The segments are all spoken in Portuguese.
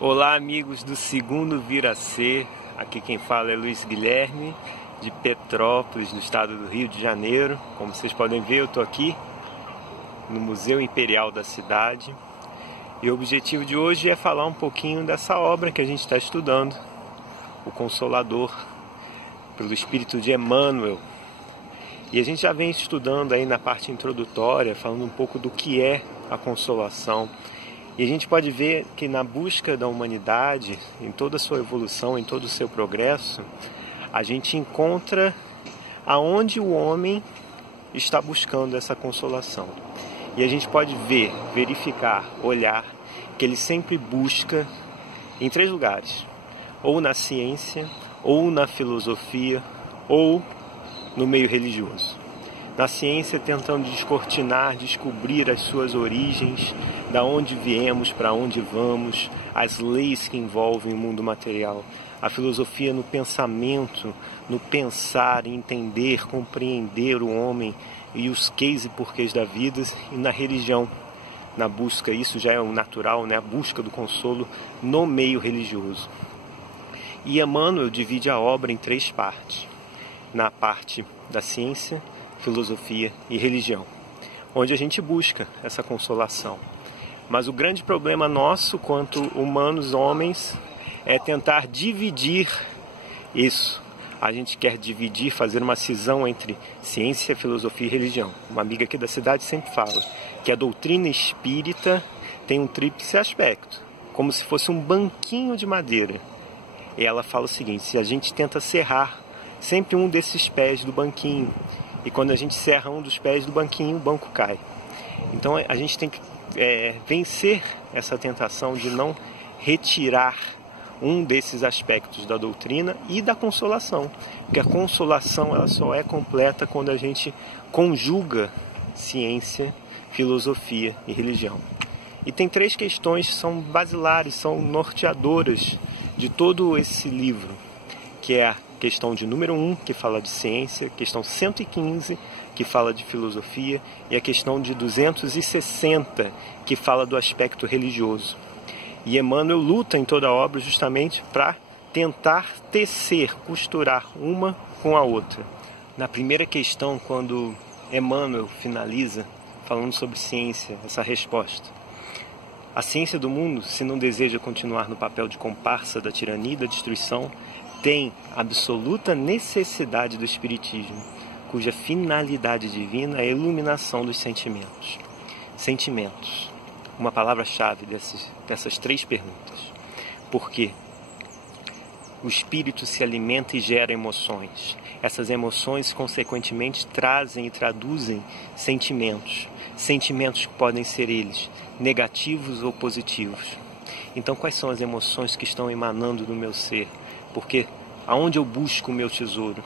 Olá, amigos do Segundo Vir a Ser. Aqui quem fala é Luiz Guilherme, de Petrópolis, no estado do Rio de Janeiro. Como vocês podem ver, eu estou aqui no Museu Imperial da cidade. E o objetivo de hoje é falar um pouquinho dessa obra que a gente está estudando, O Consolador, pelo Espírito de Emmanuel. E a gente já vem estudando aí na parte introdutória, falando um pouco do que é a consolação. E a gente pode ver que na busca da humanidade, em toda a sua evolução, em todo o seu progresso, a gente encontra aonde o homem está buscando essa consolação. E a gente pode ver, verificar, olhar, que ele sempre busca em 3 lugares. Ou na ciência, ou na filosofia, ou no meio religioso. Na ciência, tentando descortinar, descobrir as suas origens, da onde viemos, para onde vamos, as leis que envolvem o mundo material. A filosofia no pensamento, no pensar, entender, compreender o homem e os queis e porquês da vida. E na religião, na busca, isso já é o natural, né? A busca do consolo no meio religioso. E Emmanuel divide a obra em 3 partes. Na parte da ciência, filosofia e religião, onde a gente busca essa consolação. Mas o grande problema nosso, quanto humanos, homens, é tentar dividir isso. A gente quer dividir, fazer uma cisão entre ciência, filosofia e religião. Uma amiga aqui da cidade sempre fala que a doutrina espírita tem um tríplice aspecto, como se fosse um banquinho de madeira. E ela fala o seguinte: se a gente tenta serrar sempre um desses pés do banquinho, e quando a gente serra um dos pés do banquinho, o banco cai. Então a gente tem que vencer essa tentação de não retirar um desses aspectos da doutrina e da consolação. Porque a consolação ela só é completa quando a gente conjuga ciência, filosofia e religião. E tem 3 questões que são basilares, são norteadoras de todo esse livro, que é a questão de número 1, que fala de ciência, questão 115, que fala de filosofia, e a questão de 260, que fala do aspecto religioso. E Emmanuel luta em toda a obra justamente para tentar tecer, costurar uma com a outra. Na primeira questão, quando Emmanuel finaliza falando sobre ciência, essa resposta: a ciência do mundo, se não deseja continuar no papel de comparsa da tirania e da destruição, tem absoluta necessidade do Espiritismo, cuja finalidade divina é a iluminação dos sentimentos. Sentimentos, uma palavra-chave dessas 3 perguntas. Por quê? O Espírito se alimenta e gera emoções. Essas emoções, consequentemente, trazem e traduzem sentimentos. Sentimentos que podem ser eles negativos ou positivos. Então, quais são as emoções que estão emanando do meu ser? Porque aonde eu busco o meu tesouro?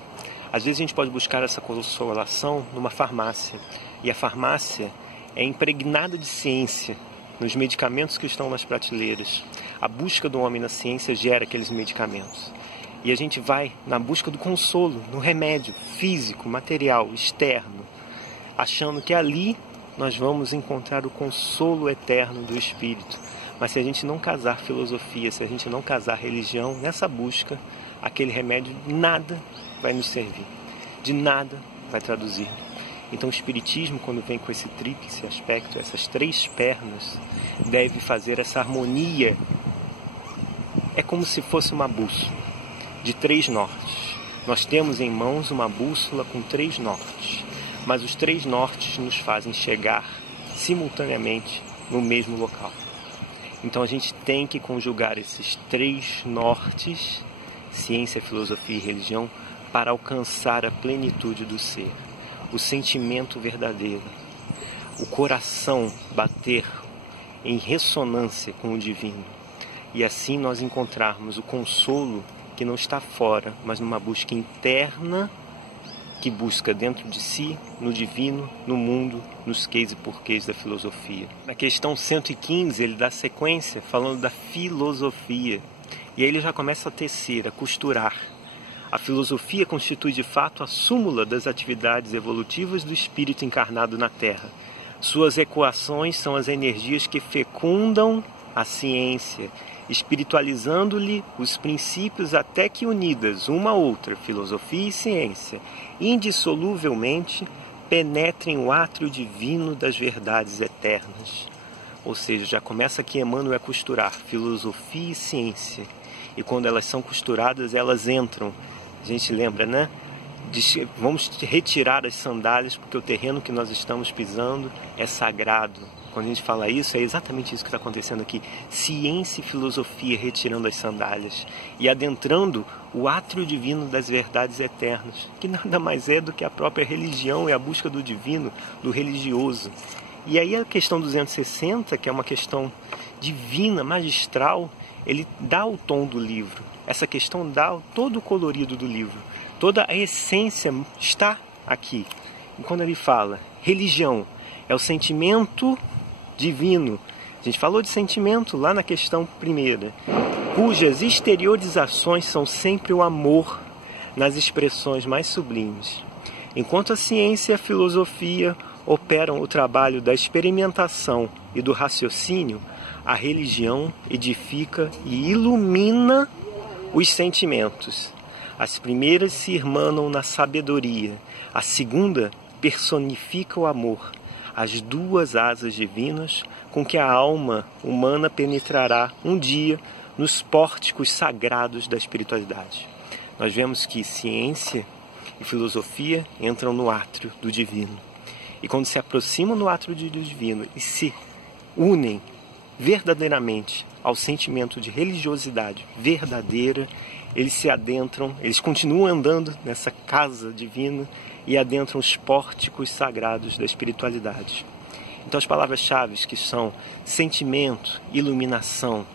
Às vezes a gente pode buscar essa consolação numa farmácia. E a farmácia é impregnada de ciência, nos medicamentos que estão nas prateleiras. A busca do homem na ciência gera aqueles medicamentos. E a gente vai na busca do consolo, no remédio físico, material, externo, achando que ali nós vamos encontrar o consolo eterno do Espírito. Mas se a gente não casar filosofia, se a gente não casar religião, nessa busca, aquele remédio nada vai nos servir, de nada vai traduzir. Então o Espiritismo, quando vem com esse tríplice aspecto, essas 3 pernas, deve fazer essa harmonia. É como se fosse uma bússola de 3 nortes. Nós temos em mãos uma bússola com 3 nortes, mas os 3 nortes nos fazem chegar simultaneamente no mesmo local. Então a gente tem que conjugar esses 3 nortes, ciência, filosofia e religião, para alcançar a plenitude do ser, o sentimento verdadeiro, o coração bater em ressonância com o divino. E assim nós encontrarmos o consolo que não está fora, mas numa busca interna que busca dentro de si, no divino, no mundo, nos quês e porquês da filosofia. Na questão 115, ele dá sequência falando da filosofia. E aí ele já começa a tecer, a costurar. A filosofia constitui de fato a súmula das atividades evolutivas do espírito encarnado na Terra. Suas ecoações são as energias que fecundam a ciência, espiritualizando-lhe os princípios até que unidas uma a outra, filosofia e ciência, indissoluvelmente penetrem o átrio divino das verdades eternas. Ou seja, já começa aqui Emmanuel a costurar filosofia e ciência. E quando elas são costuradas, elas entram. A gente lembra, né? Vamos retirar as sandálias porque o terreno que nós estamos pisando é sagrado. Quando a gente fala isso, é exatamente isso que está acontecendo aqui. Ciência e filosofia retirando as sandálias e adentrando o átrio divino das verdades eternas, que nada mais é do que a própria religião e a busca do divino, do religioso. E aí a questão 260, que é uma questão divina, magistral, ele dá o tom do livro. Essa questão dá todo o colorido do livro. Toda a essência está aqui. E quando ele fala, religião é o sentimento divino. A gente falou de sentimento lá na questão primeira, cujas exteriorizações são sempre o amor nas expressões mais sublimes. Enquanto a ciência e a filosofia operam o trabalho da experimentação e do raciocínio, a religião edifica e ilumina os sentimentos. As primeiras se irmanam na sabedoria, a segunda personifica o amor, as duas asas divinas com que a alma humana penetrará um dia nos pórticos sagrados da espiritualidade. Nós vemos que ciência e filosofia entram no átrio do divino. E quando se aproximam no átrio do divino e se unem verdadeiramente ao sentimento de religiosidade verdadeira, eles se adentram, eles continuam andando nessa casa divina e adentram os pórticos sagrados da espiritualidade. Então as palavras-chave que são sentimento, iluminação,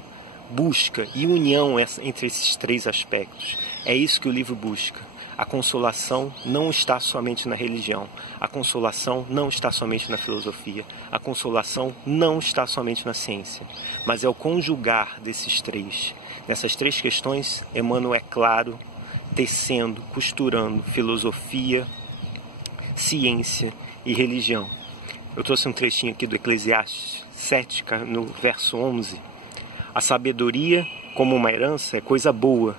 busca e união entre esses três aspectos. É isso que o livro busca. A consolação não está somente na religião. A consolação não está somente na filosofia. A consolação não está somente na ciência. Mas é o conjugar desses três. Nessas três questões, Emmanuel é claro, tecendo, costurando filosofia, ciência e religião. Eu trouxe um trechinho aqui do Eclesiastes 7, no verso 11. A sabedoria, como uma herança, é coisa boa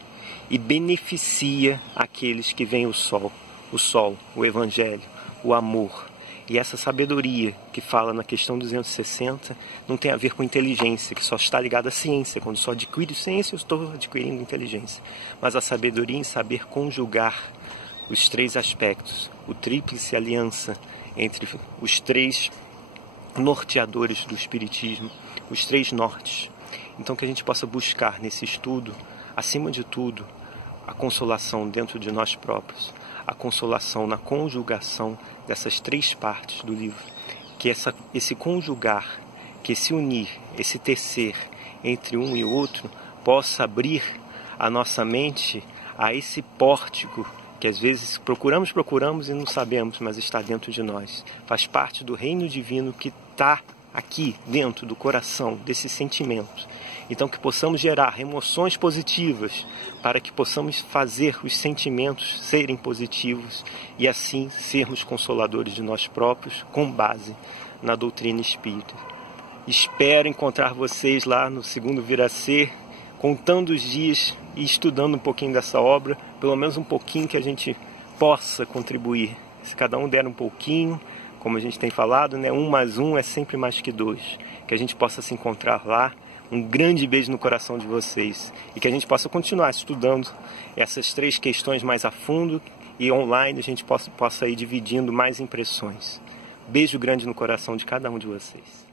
e beneficia aqueles que veem o sol, o evangelho, o amor. E essa sabedoria que fala na questão 260 não tem a ver com inteligência, que só está ligada à ciência. Quando só adquiro ciência, eu estou adquirindo inteligência. Mas a sabedoria em saber conjugar os três aspectos, o tríplice aliança entre os três norteadores do Espiritismo, os três nortes. Então que a gente possa buscar nesse estudo, acima de tudo, a consolação dentro de nós próprios, a consolação na conjugação dessas três partes do livro, que esse conjugar, que esse unir, esse tecer entre um e outro, possa abrir a nossa mente a esse pórtico que às vezes procuramos e não sabemos, mas está dentro de nós. Faz parte do reino divino que está aqui dentro do coração, desse sentimento. Então que possamos gerar emoções positivas para que possamos fazer os sentimentos serem positivos e assim sermos consoladores de nós próprios com base na doutrina espírita. Espero encontrar vocês lá no segundo Vir a Ser, contando os dias e estudando um pouquinho dessa obra, pelo menos um pouquinho que a gente possa contribuir. Se cada um der um pouquinho, como a gente tem falado, né? 1 mais 1 é sempre mais que 2. Que a gente possa se encontrar lá. Um grande beijo no coração de vocês. E que a gente possa continuar estudando essas três questões mais a fundo e online a gente possa ir dividindo mais impressões. Beijo grande no coração de cada um de vocês.